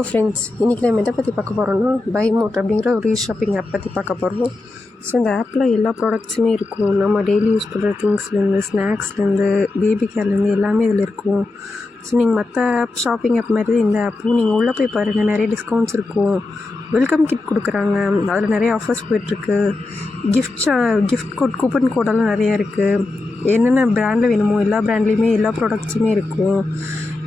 Hello friends, இன்றைக்கி நம்ம எதை பற்றி பார்க்க போகிறோம்னா பை மோட் அப்படிங்கிற ஒரு ஷாப்பிங் ஆப் பற்றி பார்க்க போகிறோம். ஸோ இந்த ஆப்பில் எல்லா ப்ராடக்ட்ஸுமே இருக்கும். நம்ம டெய்லி யூஸ் பண்ணுற திங்ஸ்லேருந்து ஸ்நாக்ஸ்லேருந்து பேபி கேர்லேருந்து எல்லாமே இதில் இருக்கும். ஸோ நீங்கள் மற்ற ஆப் ஷாப்பிங் ஆப் மாதிரி தான் இந்த ஆப்பும். நீங்கள் உள்ளே போய் பாருங்கள், நிறைய டிஸ்கவுண்ட்ஸ் இருக்கும். வெல்கம் கிட் கொடுக்குறாங்க, அதில் நிறைய ஆஃபர்ஸ் போய்ட்டுருக்கு. கிஃப்ட் கூப்பன் கோடெல்லாம் நிறையா இருக்குது. என்னென்ன ப்ராண்டில் வேணுமோ எல்லா ப்ராண்ட்லேயுமே எல்லா ப்ராடக்ட்ஸுமே இருக்கும்.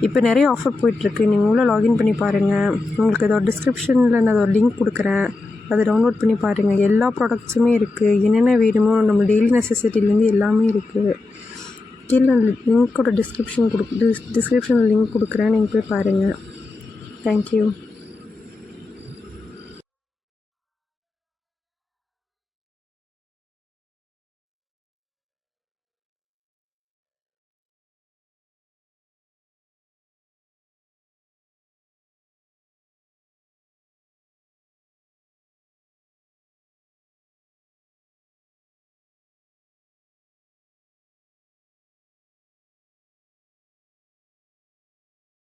இப்போ நிறைய ஆஃபர் போய்ட்டுருக்கு. நீங்கள் உள்ளே லாகின் பண்ணி பாருங்கள். உங்களுக்கு இதோட டிஸ்கிரிப்ஷனில் நான் ஒரு லிங்க் கொடுக்குறேன், அதை டவுன்லோட் பண்ணி பாருங்கள். எல்லா ப்ராடக்ட்ஸுமே இருக்குது. என்னென்ன வேணுமோ நம்ம டெய்லி நெசசிட்டிலேருந்து எல்லாமே இருக்குது. கீழே லிங்க்கோட டிஸ்கிரிப்ஷனில் லிங்க் கொடுக்குறேன், நீங்கள் போய் பாருங்கள். தேங்க்யூ.